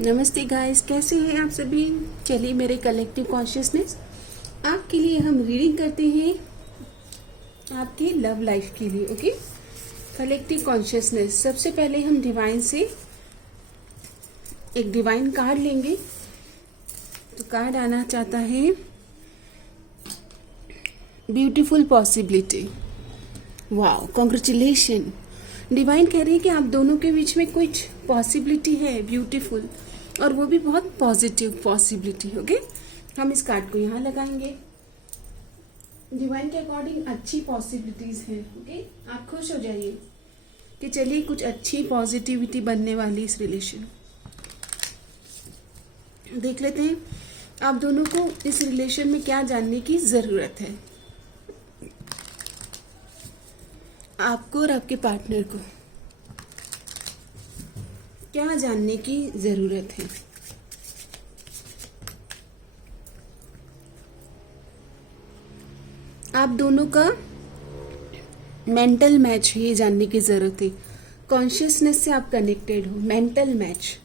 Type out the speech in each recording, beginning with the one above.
नमस्ते गाइस, कैसे हैं आप सभी। चलिए मेरे कलेक्टिव कॉन्शियसनेस आपके लिए हम रीडिंग करते हैं आपके लव लाइफ के लिए। Okay, collective consciousness. सबसे पहले हम डिवाइन से एक डिवाइन कार्ड लेंगे। तो कार्ड आना चाहता है beautiful possibility. Wow, congratulation. Divine कह रही है कि आप दोनों के बीच में कुछ पॉसिबिलिटी है, ब्यूटीफुल, और वो भी बहुत पॉजिटिव पॉसिबिलिटी। ओके, हम इस कार्ड को यहाँ लगाएंगे। डिवाइन के अकॉर्डिंग अच्छी पॉसिबिलिटीज हैं। ओके, आप खुश हो जाइए कि चलिए कुछ अच्छी पॉजिटिविटी बनने वाली इस रिलेशन। देख लेते हैं आप दोनों को इस रिलेशन में क्या जानने की जरूरत है, आपको और आपके पार्टनर को क्या जानने की जरूरत है। आप दोनों का मेंटल मैच है, ये जानने की जरूरत है। कॉन्शियसनेस से आप कनेक्टेड हो, मेंटल मैच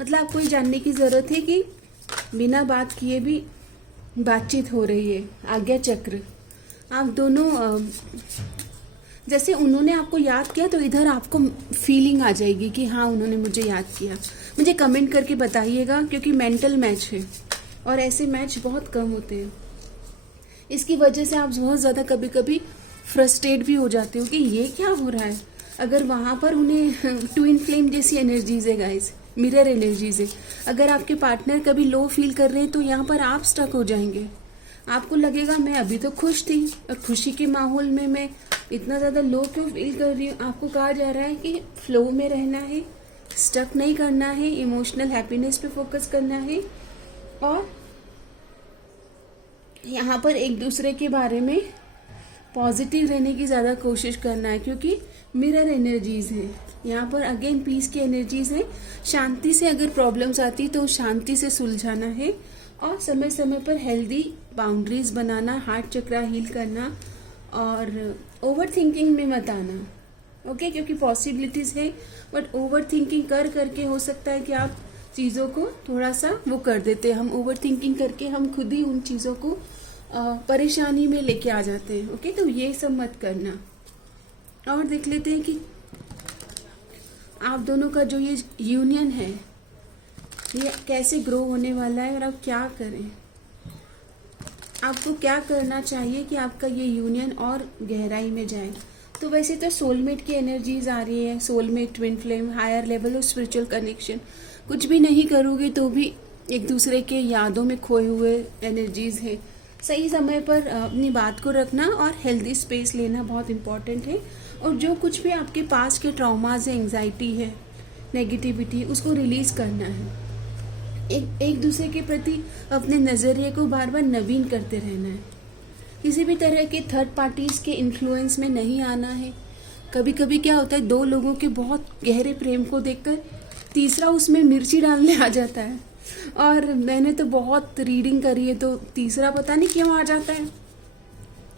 मतलब आपको ये जानने की जरूरत है कि बिना बात किए भी बातचीत हो रही है। आज्ञा चक्र, आप दोनों जैसे उन्होंने आपको याद किया तो इधर आपको फीलिंग आ जाएगी कि हाँ उन्होंने मुझे याद किया। मुझे कमेंट करके बताइएगा, क्योंकि मेंटल मैच है और ऐसे मैच बहुत कम होते हैं। इसकी वजह से आप बहुत ज़्यादा कभी कभी फ्रस्ट्रेट भी हो जाते हो कि ये क्या हो रहा है। अगर वहाँ पर उन्हें ट्विन फ्लेम जैसी एनर्जीज है गाइस, मिरर एनर्जीज है। अगर आपके पार्टनर कभी लो फील कर रहे हैं तो यहाँ पर आप स्टक हो जाएंगे। आपको लगेगा मैं अभी तो खुश थी और खुशी के माहौल में मैं इतना ज़्यादा लो क्यों फील कर रही हूँ। आपको कहा जा रहा है कि फ्लो में रहना है, स्टक नहीं करना है, इमोशनल हैप्पीनेस पे फोकस करना है और यहाँ पर एक दूसरे के बारे में पॉजिटिव रहने की ज़्यादा कोशिश करना है, क्योंकि मिरर एनर्जीज हैं यहाँ पर। अगेन पीस की एनर्जीज है। शांति से अगर प्रॉब्लम्स आती तो शांति से सुलझाना है और समय समय पर हेल्दी बाउंड्रीज बनाना, हार्ट चक्रा हील करना और ओवर थिंकिंग में मत आना। ओके, क्योंकि पॉसिबिलिटीज है बट ओवर थिंकिंग कर करके हो सकता है कि आप चीज़ों को थोड़ा सा वो कर देते हैं। हम ओवर थिंकिंग करके हम खुद ही उन चीज़ों को परेशानी में लेके आ जाते हैं। ओके, तो ये सब मत करना। और देख लेते हैं कि आप दोनों का जो ये यूनियन है ये कैसे ग्रो होने वाला है और आप क्या करें, आपको क्या करना चाहिए कि आपका ये यूनियन और गहराई में जाए। तो वैसे तो सोलमेट की एनर्जीज आ रही है, soulmate, twin flame, higher level of spiritual connection. कुछ भी नहीं करोगे तो भी एक दूसरे के यादों में खोए हुए एनर्जीज है। सही समय पर अपनी बात को रखना और हेल्दी स्पेस लेना बहुत इम्पॉर्टेंट है। और जो कुछ भी आपके पास के ट्रॉमाज है, एंग्जाइटी है, नेगेटिविटी, उसको रिलीज करना है। एक दूसरे के प्रति अपने नज़रिए को बार बार नवीन करते रहना है। किसी भी तरह के थर्ड पार्टीज के इन्फ्लुएंस में नहीं आना है। कभी कभी क्या होता है, दो लोगों के बहुत गहरे प्रेम को देखकर तीसरा उसमें मिर्ची डालने आ जाता है। और मैंने तो बहुत रीडिंग करी है, तो तीसरा पता नहीं क्यों आ जाता है।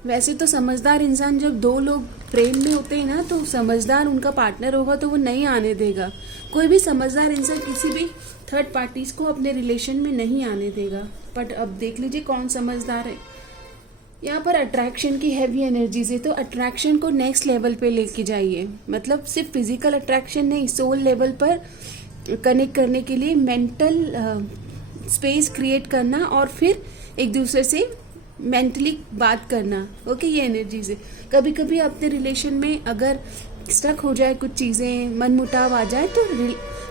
वैसे तो समझदार इंसान जब दो लोग प्रेम में होते हैं ना, तो समझदार उनका पार्टनर होगा तो वो नहीं आने देगा। कोई भी समझदार इंसान किसी भी थर्ड पार्टीज को अपने रिलेशन में नहीं आने देगा। बट अब देख लीजिए कौन समझदार है। यहाँ पर अट्रैक्शन की हैवी एनर्जीज है, तो अट्रैक्शन को नेक्स्ट लेवल पे लेके जाइए। मतलब सिर्फ फिजिकल अट्रैक्शन नहीं, सोल लेवल पर कनेक्ट करने के लिए मेंटल स्पेस क्रिएट करना और फिर एक दूसरे से मेंटली बात करना। ओके, ये एनर्जीज है। कभी कभी अपने रिलेशन में अगर स्टक हो जाए, कुछ चीज़ें मन मुटाव आ जाए, तो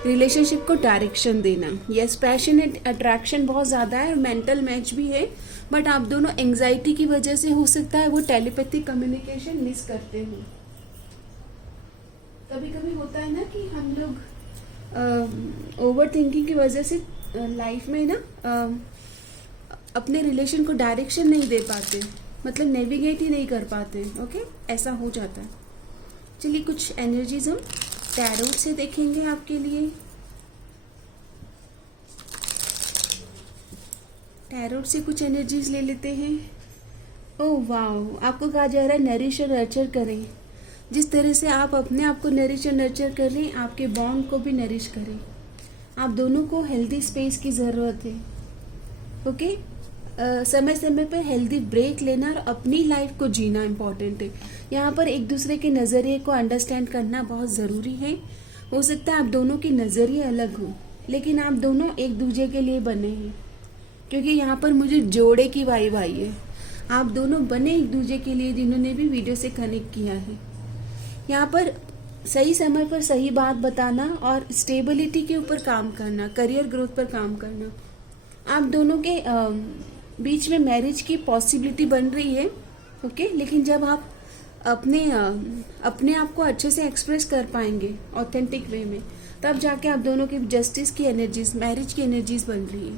रिलेशनशिप को डायरेक्शन देना। यस, पैशनेट अट्रैक्शन बहुत ज़्यादा है और मेंटल मैच भी है, बट आप दोनों एंग्जाइटी की वजह से हो सकता है वो टेलीपैथिक कम्युनिकेशन मिस करते हो। कभी कभी होता है ना कि हम लोग ओवर थिंकिंग की वजह से लाइफ में ना अपने रिलेशन को डायरेक्शन नहीं दे पाते, मतलब नेविगेट ही नहीं कर पाते। ओके, ऐसा हो जाता है। चलिए कुछ एनर्जीज हम टैरोट से देखेंगे आपके लिए। टैरोट से कुछ एनर्जीज ले लेते हैं। ओह वाओ, आपको कहा जा रहा है नरिश और नर्चर करें। जिस तरह से आप अपने आप को नरिश और नर्चर कर रहे हैं, आपके बॉन्ड को भी नरिश करें। आप दोनों को हेल्दी स्पेस की ज़रूरत है। ओके, समय समय पर हेल्दी ब्रेक लेना और अपनी लाइफ को जीना इम्पॉर्टेंट है। यहाँ पर एक दूसरे के नज़रिए को अंडरस्टैंड करना बहुत ज़रूरी है। हो सकता है आप दोनों के नज़रिए अलग हो, लेकिन आप दोनों एक दूसरे के लिए बने हैं, क्योंकि यहाँ पर मुझे जोड़े की वाइब आई है। आप दोनों बने एक दूसरे के लिए, जिन्होंने भी वीडियो से कनेक्ट किया है। यहाँ पर सही समय पर सही बात बताना और स्टेबिलिटी के ऊपर काम करना, करियर ग्रोथ पर काम करना। आप दोनों के बीच में मैरिज की पॉसिबिलिटी बन रही है। ओके, लेकिन जब आप अपने आप को अच्छे से एक्सप्रेस कर पाएंगे ऑथेंटिक वे में, तब जाके आप दोनों की जस्टिस की एनर्जीज, मैरिज की एनर्जीज बन रही है।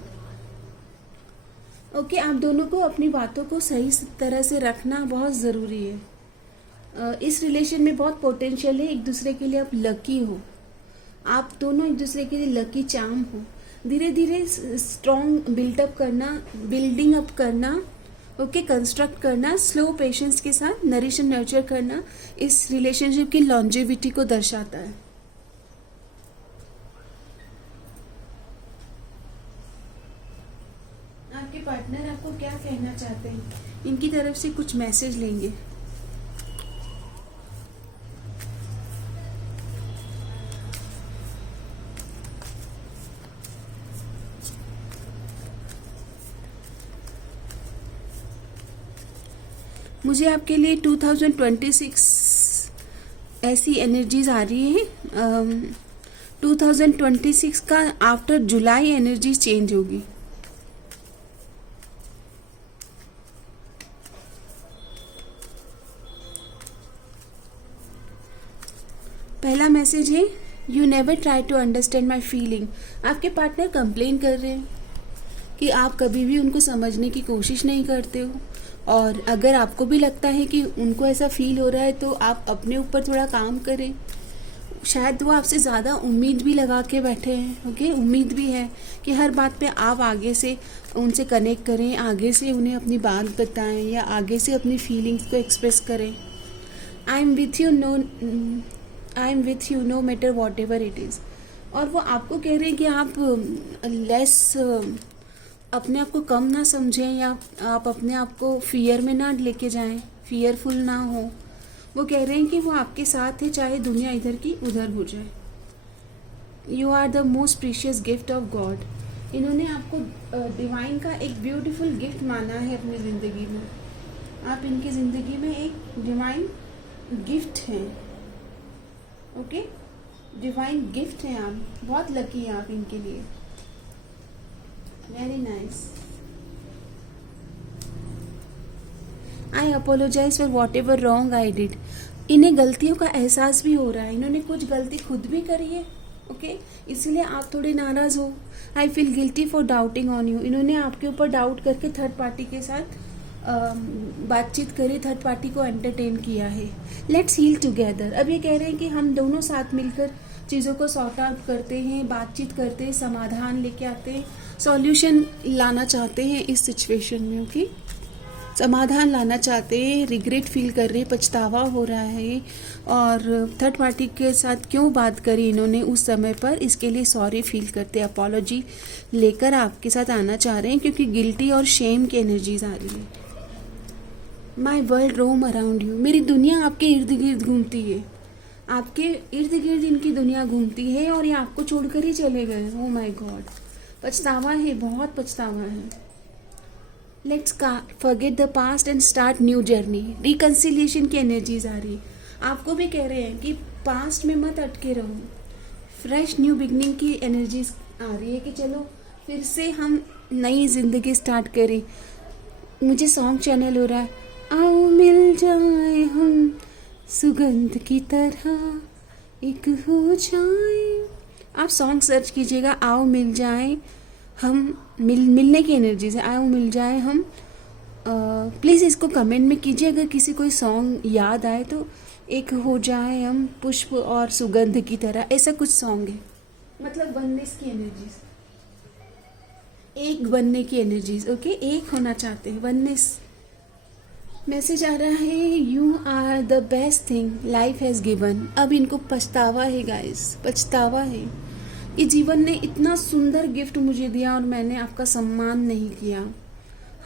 ओके, आप दोनों को अपनी बातों को सही तरह से रखना बहुत ज़रूरी है। इस रिलेशन में बहुत पोटेंशियल है। एक दूसरे के लिए आप लकी हो, आप दोनों एक दूसरे के लिए लकी चार्म हो। धीरे धीरे स्ट्रॉन्ग बिल्डिंग अप करना, ओके, कंस्ट्रक्ट करना, स्लो पेशेंस के साथ नरिश एंड नर्चर करना इस रिलेशनशिप की लॉन्जेविटी को दर्शाता है। आपके पार्टनर आपको क्या कहना चाहते हैं, इनकी तरफ से कुछ मैसेज लेंगे। मुझे आपके लिए 2026 ऐसी एनर्जीज आ रही है। 2026 का आफ्टर जुलाई एनर्जी चेंज होगी। पहला मैसेज है, you never try to understand my feeling. आपके पार्टनर कंप्लेन कर रहे हैं कि आप कभी भी उनको समझने की कोशिश नहीं करते हो, और अगर आपको भी लगता है कि उनको ऐसा फील हो रहा है तो आप अपने ऊपर थोड़ा काम करें। शायद वो आपसे ज़्यादा उम्मीद भी लगा के बैठे हैं। ओके, उम्मीद भी है कि हर बात पे आप आगे से उनसे कनेक्ट करें, आगे से उन्हें अपनी बात बताएं या आगे से अपनी फीलिंग्स को एक्सप्रेस करें। I am with you know matter what ever it is. और वो आपको कह रहे हैं कि आप अपने आप को कम ना समझें, या आप अपने आप को फियर में ना लेके जाएं, फियरफुल ना हो। वो कह रहे हैं कि वो आपके साथ है, चाहे दुनिया इधर की उधर हो जाए। You are the most precious gift of God. इन्होंने आपको डिवाइन का एक ब्यूटीफुल गिफ्ट माना है अपनी ज़िंदगी में। आप इनकी ज़िंदगी में एक डिवाइन गिफ्ट हैं। ओके, डिवाइन गिफ्ट हैं आप, बहुत लकी हैं आप इनके लिए। Very nice. I apologise for whatever wrong I did. इन्हें गलतियों का एहसास भी हो रहा है, इन्होंने कुछ गलती खुद भी करी है। ओके, इसलिए आप थोड़े नाराज़ हो। I feel guilty for doubting on you. इन्होंने आपके ऊपर डाउट करके थर्ड पार्टी के साथ बातचीत करी, थर्ड पार्टी को एंटरटेन किया है। Let's heal together. अब ये कह रहे हैं कि हम दोनों साथ मिलकर चीज़ों को सॉर्ट आउट करते हैं, बातचीत करते हैं, समाधान लेके आते हैं, सॉल्यूशन लाना चाहते हैं इस सिचुएशन में। ओके, समाधान लाना चाहते हैं, रिग्रेट फील कर रहे हैं, पछतावा हो रहा है, और थर्ड पार्टी के साथ क्यों बात करी इन्होंने उस समय पर, इसके लिए सॉरी फील करते, अपॉलॉजी लेकर आपके साथ आना चाह रहे हैं, क्योंकि गिल्टी और शेम की एनर्जीज आ रही है। My world roam around you. मेरी दुनिया आपके इर्द गिर्द घूमती है, आपके इर्द गिर्द इनकी दुनिया घूमती है, और ये आपको छोड़कर ही चले गए। ओ माई गॉड, पछतावा है, बहुत पछतावा है। Let's forget the past and start new journey. Reconciliation की एनर्जीज आ रही है। आपको भी कह रहे हैं कि पास्ट में मत अटके रहो, फ्रेश न्यू बिगनिंग की एनर्जीज आ रही है कि चलो फिर से हम नई जिंदगी स्टार्ट करें। मुझे सॉन्ग चैनल हो रहा है, आओ मिल जाए हम सुगंध की तरह एक हो जाए। आप सॉन्ग सर्च कीजिएगा, आओ मिल जाए हम, मिलने की एनर्जीज है, आओ मिल जाए हम। प्लीज़ इसको कमेंट में कीजिए अगर किसी कोई सॉन्ग याद आए तो। एक हो जाए हम पुष्प और सुगंध की तरह, ऐसा कुछ सॉन्ग है, मतलब वननेस की एनर्जीज, एक बनने की एनर्जीज। ओके, एक होना चाहते हैं, वननेस। मैसेज आ रहा है, you are the best thing life has given. अब इनको पछतावा है गाइस, पछतावा है। ये जीवन ने इतना सुंदर गिफ्ट मुझे दिया और मैंने आपका सम्मान नहीं किया।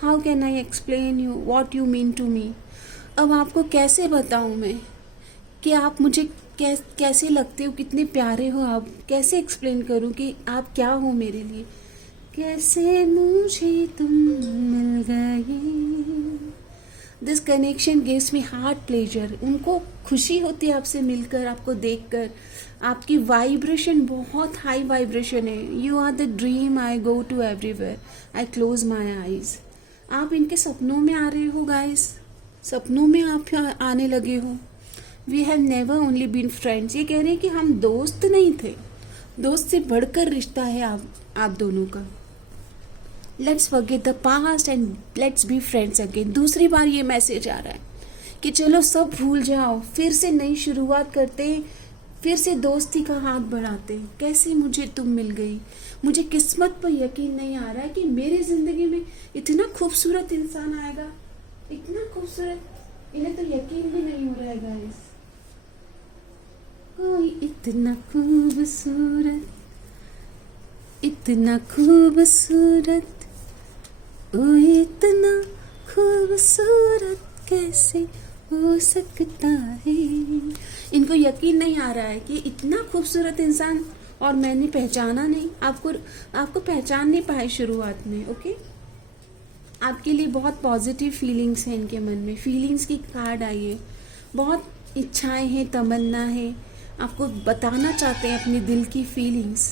How can I explain you what you mean to me. अब आपको कैसे बताऊँ मैं कि आप मुझे कैसे लगते हो, कितने प्यारे हो आप। कैसे एक्सप्लेन करूं कि आप क्या हो मेरे लिए। कैसे मुझे तुम मिल गए। This connection gives me heart pleasure. उनको खुशी होती है आपसे मिलकर, आपको देखकर। आपकी वाइब्रेशन बहुत हाई वाइब्रेशन है। You are the dream I go to everywhere I close my eyes. आप इनके सपनों में आ रहे हो गाइस, सपनों में आप आने लगे हो। We have never only been friends. ये कह रहे हैं कि हम दोस्त नहीं थे, दोस्त से बढ़कर रिश्ता है आप दोनों का। Let's forget the past and let's be friends again. दूसरी बार ये मैसेज आ रहा है कि चलो सब भूल जाओ, फिर से नई शुरुआत करते, फिर से दोस्ती का हाथ बढ़ाते। कैसे मुझे तुम मिल गई। मुझे किस्मत पर यकीन नहीं आ रहा है कि मेरी जिंदगी में इतना खूबसूरत इंसान आएगा, इतना खूबसूरत। इन्हें तो यकीन भी नहीं हो रहा है गाइस। कोई इतना खूबसूरत, इतना खूबसूरत, ओ इतना खूबसूरत कैसे हो सकता है। इनको यकीन नहीं आ रहा है कि इतना खूबसूरत इंसान और मैंने पहचाना नहीं। आपको पहचान नहीं पाए शुरुआत में। ओके, आपके लिए बहुत पॉजिटिव फीलिंग्स हैं इनके मन में। फीलिंग्स की कार्ड आई है, बहुत इच्छाएं हैं, तमन्ना है, आपको बताना चाहते हैं अपनी दिल की फीलिंग्स।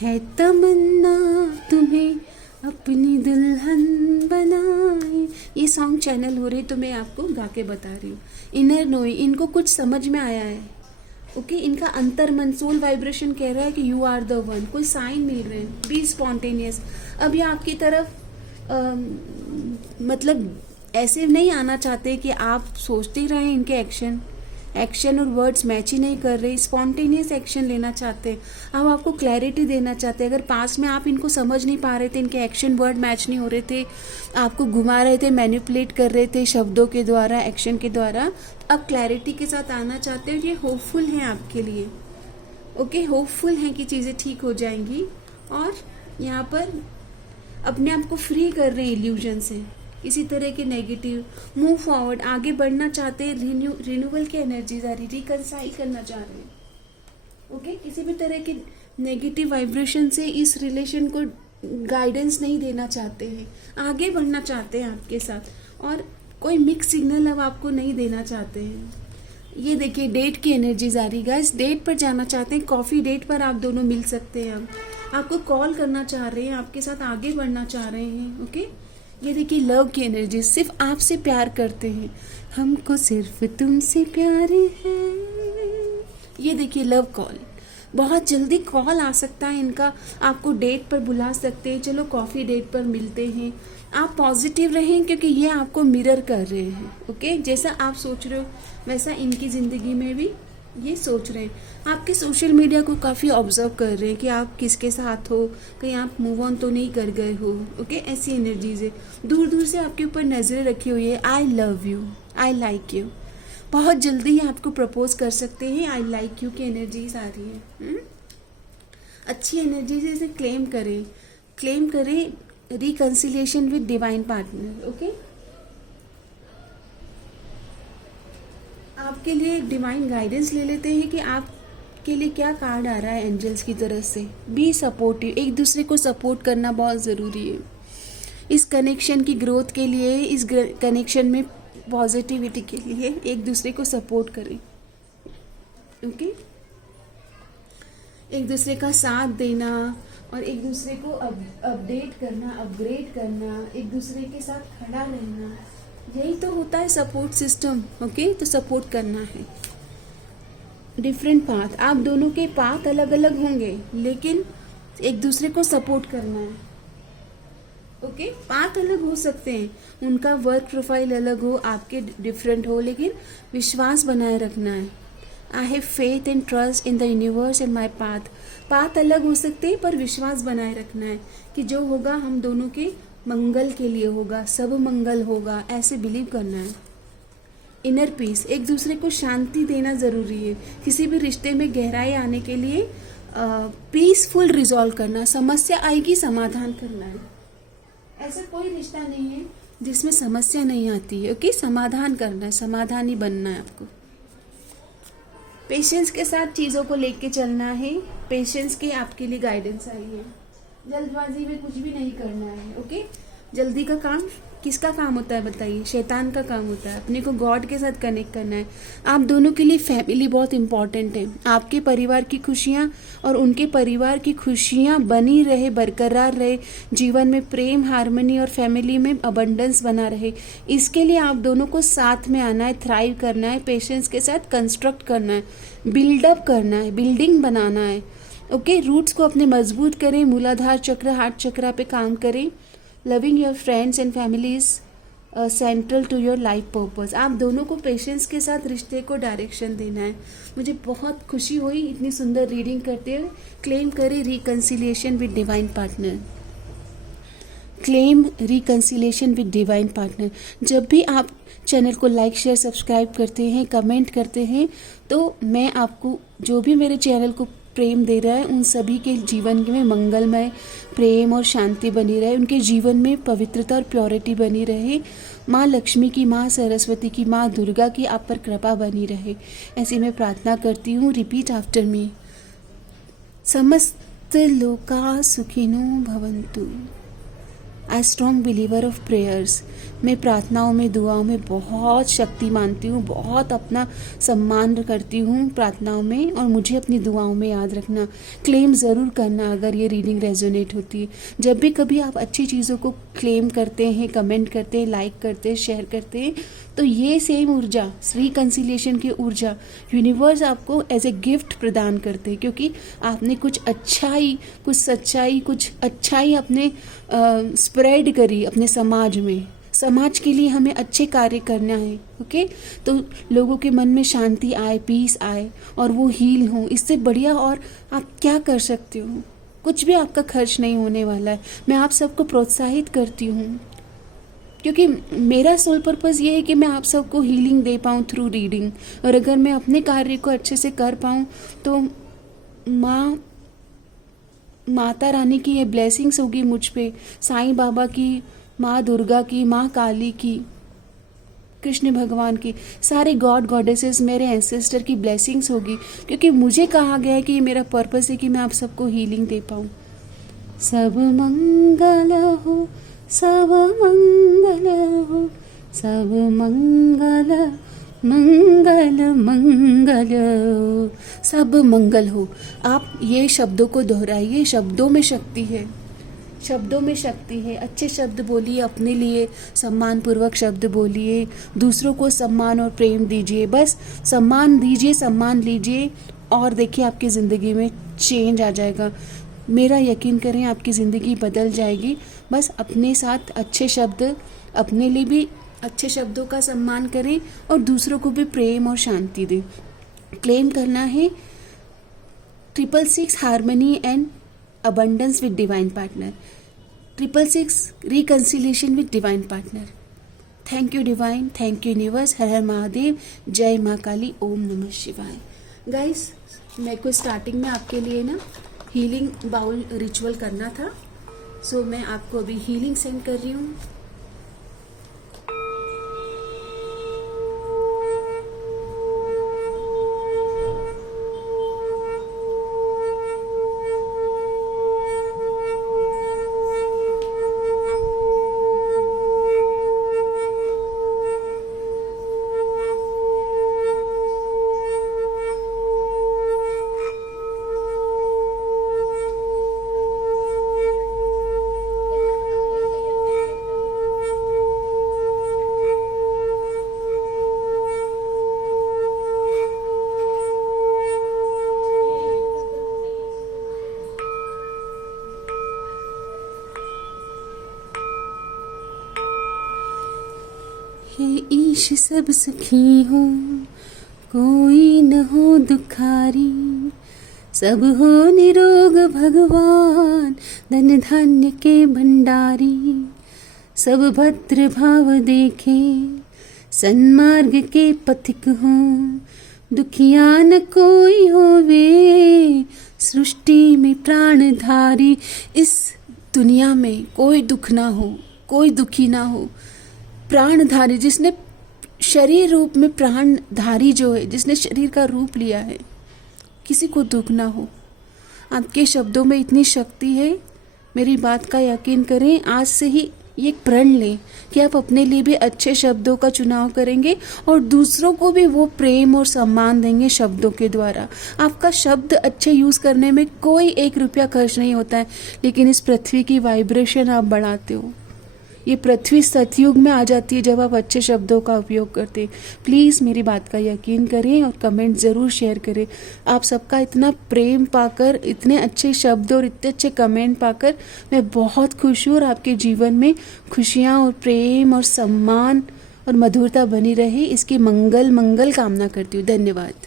है तमन्ना तुम्हें अपनी दुल्हन बनाए। ये सॉन्ग चैनल हो रही तो मैं आपको गा के बता रही हूँ। इनर नोइंग, इनको कुछ समझ में आया है। ओके, इनका अंतर मन सोल वाइब्रेशन कह रहा है कि यू आर द वन। कोई साइन मिल रहे हैं, बी स्पॉन्टेनियस। अब ये आपकी तरफ मतलब ऐसे नहीं आना चाहते कि आप सोचते रहें। इनके एक्शन और वर्ड्स मैच ही नहीं कर रहे। स्पॉन्टेनियस एक्शन लेना चाहते हैं। अब आपको क्लैरिटी देना चाहते हैं। अगर पास में आप इनको समझ नहीं पा रहे थे, इनके एक्शन वर्ड मैच नहीं हो रहे थे, आपको घुमा रहे थे, मैनिपुलेट कर रहे थे शब्दों के द्वारा, एक्शन के द्वारा, अब क्लैरिटी के साथ आना चाहते हो। ये होपफुल हैं आपके लिए। ओके, होपफुल हैं कि चीज़ें ठीक हो जाएंगी और यहाँ पर अपने आप को फ्री कर रहे हैं इल्यूजन से, किसी तरह के नेगेटिव। मूव फॉरवर्ड, आगे बढ़ना चाहते हैं। रिन्यूअल की एनर्जीज आ रही, रिकनसाइल करना चाह रहे हैं। ओके, किसी भी तरह के नेगेटिव वाइब्रेशन से इस रिलेशन को गाइडेंस नहीं देना चाहते हैं, आगे बढ़ना चाहते हैं आपके साथ और कोई मिक्स सिग्नल अब आपको नहीं देना चाहते हैं। ये देखिए डेट की एनर्जीज आ रही गाइस, डेट पर जाना चाहते हैं। कॉफी डेट पर आप दोनों मिल सकते हैं। अब आपको कॉल करना चाह रहे हैं, आपके साथ आगे बढ़ना चाह रहे हैं। ओके, ये देखिए लव की एनर्जी, सिर्फ आपसे प्यार करते हैं, हमको सिर्फ तुमसे प्यार है। ये देखिए लव कॉल, बहुत जल्दी कॉल आ सकता है इनका। आपको डेट पर बुला सकते हैं, चलो कॉफ़ी डेट पर मिलते हैं। आप पॉजिटिव रहें क्योंकि ये आपको मिरर कर रहे हैं। ओके, जैसा आप सोच रहे हो वैसा इनकी ज़िंदगी में भी ये सोच रहे हैं। आपके सोशल मीडिया को काफ़ी ऑब्जर्व कर रहे हैं कि आप किसके साथ हो, कहीं आप मूव ऑन तो नहीं कर गए हो। ओके, ऐसी एनर्जीज है। दूर दूर से आपके ऊपर नज़रें रखी हुई है। I love you, I like you. बहुत जल्दी ही आपको प्रपोज कर सकते हैं। आई लाइक यू की एनर्जीज आ रही है। अच्छी एनर्जी से इसे क्लेम करें reconciliation with divine partner. Okay, आपके लिए डिवाइन गाइडेंस ले लेते हैं कि आपके लिए क्या कार्ड आ रहा है एंजल्स की तरफ से। बी सपोर्टिव, एक दूसरे को सपोर्ट करना बहुत ज़रूरी है इस कनेक्शन की ग्रोथ के लिए। इस कनेक्शन में पॉजिटिविटी के लिए एक दूसरे को सपोर्ट करें। ओके, एक दूसरे का साथ देना और एक दूसरे को अपडेट करना, अपग्रेड करना, एक दूसरे के साथ खड़ा रहना, यही तो होता है सपोर्ट सिस्टम। ओके, तो सपोर्ट करना है। डिफरेंट पाथ, आप दोनों के पाथ अलग अलग होंगे लेकिन एक दूसरे को सपोर्ट करना है। ओके, पाथ अलग हो सकते हैं, उनका वर्क प्रोफाइल अलग हो, आपके डिफरेंट हो, लेकिन विश्वास बनाए रखना है। I have faith and trust in the universe and my path अलग हो सकते हैं पर विश्वास बनाए रखना है कि जो होगा हम दोनों के मंगल के लिए होगा, सब मंगल होगा, ऐसे बिलीव करना है। इनर पीस, एक दूसरे को शांति देना ज़रूरी है। किसी भी रिश्ते में गहराई आने के लिए पीसफुल रिजॉल्व करना, समस्या आएगी समाधान करना है। ऐसा कोई रिश्ता नहीं है जिसमें समस्या नहीं आती है। ओके, समाधान करना है, समाधानी बनना है आपको। पेशेंस के साथ चीज़ों को लेके चलना है। पेशेंस की आपके लिए गाइडेंस आई है। जल्दबाजी में कुछ भी नहीं करना है। ओके, जल्दी का काम किसका काम होता है बताइए? शैतान का काम होता है। अपने को गॉड के साथ कनेक्ट करना है। आप दोनों के लिए फैमिली बहुत इंपॉर्टेंट है। आपके परिवार की खुशियाँ और उनके परिवार की खुशियाँ बनी रहे, बरकरार रहे, जीवन में प्रेम, हार्मनी और फैमिली में अबंडेंस बना रहे, इसके लिए आप दोनों को साथ में आना है, थ्राइव करना है, पेशेंस के साथ कंस्ट्रक्ट करना है, बिल्डअप करना है, बिल्डिंग बनाना है। ओके, रूट्स को अपने मजबूत करें, मूलाधार चक्र, हार्ट चक्र पे काम करें। Loving your friends and family is central to your life purpose. आप दोनों को पेशेंस के साथ रिश्ते को डायरेक्शन देना है। मुझे बहुत खुशी हुई इतनी सुंदर रीडिंग करते हुए। क्लेम करें reconciliation with divine partner. Claim reconciliation with divine partner. जब भी आप चैनल को लाइक, शेयर, सब्सक्राइब करते हैं, कमेंट करते हैं, तो मैं आपको जो भी मेरे चैनल को प्रेम दे रहा है उन सभी के जीवन में मंगलमय प्रेम और शांति बनी रहे, उनके जीवन में पवित्रता और प्योरिटी बनी रहे। माँ लक्ष्मी की, माँ सरस्वती की, माँ दुर्गा की आप पर कृपा बनी रहे, ऐसी मैं प्रार्थना करती हूँ। Repeat after me. समस्त लोका सुखिनो भवन्तु। आई स्ट्रॉन्ग बिलीवर ऑफ प्रेयर्स। मैं प्रार्थनाओं में, दुआओं में बहुत शक्ति मानती हूँ, बहुत अपना सम्मान करती हूँ प्रार्थनाओं में, और मुझे अपनी दुआओं में याद रखना। क्लेम ज़रूर करना अगर ये रीडिंग रेजोनेट होती है। जब भी कभी आप अच्छी चीज़ों को क्लेम करते हैं, कमेंट करते हैं, लाइक करते हैं, शेयर करते हैं, तो ये सेम ऊर्जा, रिकंसिलिएशन की ऊर्जा यूनिवर्स आपको एज ए गिफ्ट प्रदान करते हैं, क्योंकि आपने कुछ अच्छाई, कुछ सच्चाई, कुछ अच्छाई अपने स्प्रेड करी अपने समाज में। समाज के लिए हमें अच्छे कार्य करना है। ओके, तो लोगों के मन में शांति आए, पीस आए और वो हील हो। इससे बढ़िया और आप क्या कर सकते हो? कुछ भी आपका खर्च नहीं होने वाला है। मैं आप सबको प्रोत्साहित करती हूँ, क्योंकि मेरा सोल पर्पस ये है कि मैं आप सबको हीलिंग दे पाऊँ थ्रू रीडिंग। और अगर मैं अपने कार्य को अच्छे से कर पाऊँ तो माता रानी की ये ब्लेसिंग्स होगी मुझ पे, साईं बाबा की, माँ दुर्गा की, माँ काली की, कृष्ण भगवान की, सारे गॉड गॉडेसेस, मेरे एंसेस्टर की ब्लेसिंग्स होगी, क्योंकि मुझे कहा गया है कि ये मेरा पर्पस है कि मैं आप सबको हीलिंग दे पाऊँ। सब मंगल हो, सब मंगल हो, सब मंगल मंगल मंगल हो, सब मंगल हो। आप ये शब्दों को दोहराइए। शब्दों में शक्ति है, शब्दों में शक्ति है। अच्छे शब्द बोलिए, अपने लिए सम्मान पूर्वक शब्द बोलिए, दूसरों को सम्मान और प्रेम दीजिए। बस सम्मान दीजिए, सम्मान लीजिए, और देखिए आपकी ज़िंदगी में चेंज आ जाएगा। मेरा यकीन करें, आपकी ज़िंदगी बदल जाएगी। बस अपने साथ अच्छे शब्द, अपने लिए भी अच्छे शब्दों का सम्मान करें और दूसरों को भी प्रेम और शांति दें। क्लेम करना है 666 harmony and abundance with divine partner, 666 reconciliation with divine partner. Thank you divine, thank you universe, हर हर महादेव, जय माँ काली, ओम नमः शिवाय। गाइस, मेरे को स्टार्टिंग में आपके लिए ना हीलिंग बाउल रिचुअल करना था, सो मैं आपको अभी हीलिंग सेंड कर रही हूँ। हे ईश सब सुखी हो, कोई न हो दुखारी, सब हो निरोग भगवान, धन धान्य के भंडारी। सब भद्र भाव देखे, सन्मार्ग के पथिक हो, दुखिया न कोई होवे, सृष्टि में प्राणधारी, इस दुनिया में कोई दुख ना हो, कोई दुखी ना हो। प्राणधारी, जिसने शरीर रूप में, प्राणधारी जो है, जिसने शरीर का रूप लिया है, किसी को दुख ना हो। आपके शब्दों में इतनी शक्ति है, मेरी बात का यकीन करें। आज से ही ये प्रण लें कि आप अपने लिए भी अच्छे शब्दों का चुनाव करेंगे और दूसरों को भी वो प्रेम और सम्मान देंगे शब्दों के द्वारा। आपका शब्द अच्छे यूज़ करने में कोई 1 रुपया खर्च नहीं होता है, लेकिन इस पृथ्वी की वाइब्रेशन आप बढ़ाते हो। ये पृथ्वी सतयुग में आ जाती है जब आप अच्छे शब्दों का उपयोग करते हैं। प्लीज़ मेरी बात का यकीन करें और कमेंट ज़रूर शेयर करें। आप सबका इतना प्रेम पाकर, इतने अच्छे शब्द और इतने अच्छे कमेंट पाकर मैं बहुत खुश हूँ, और आपके जीवन में खुशियाँ और प्रेम और सम्मान और मधुरता बनी रहे, इसकी मंगल कामना करती हूँ। धन्यवाद।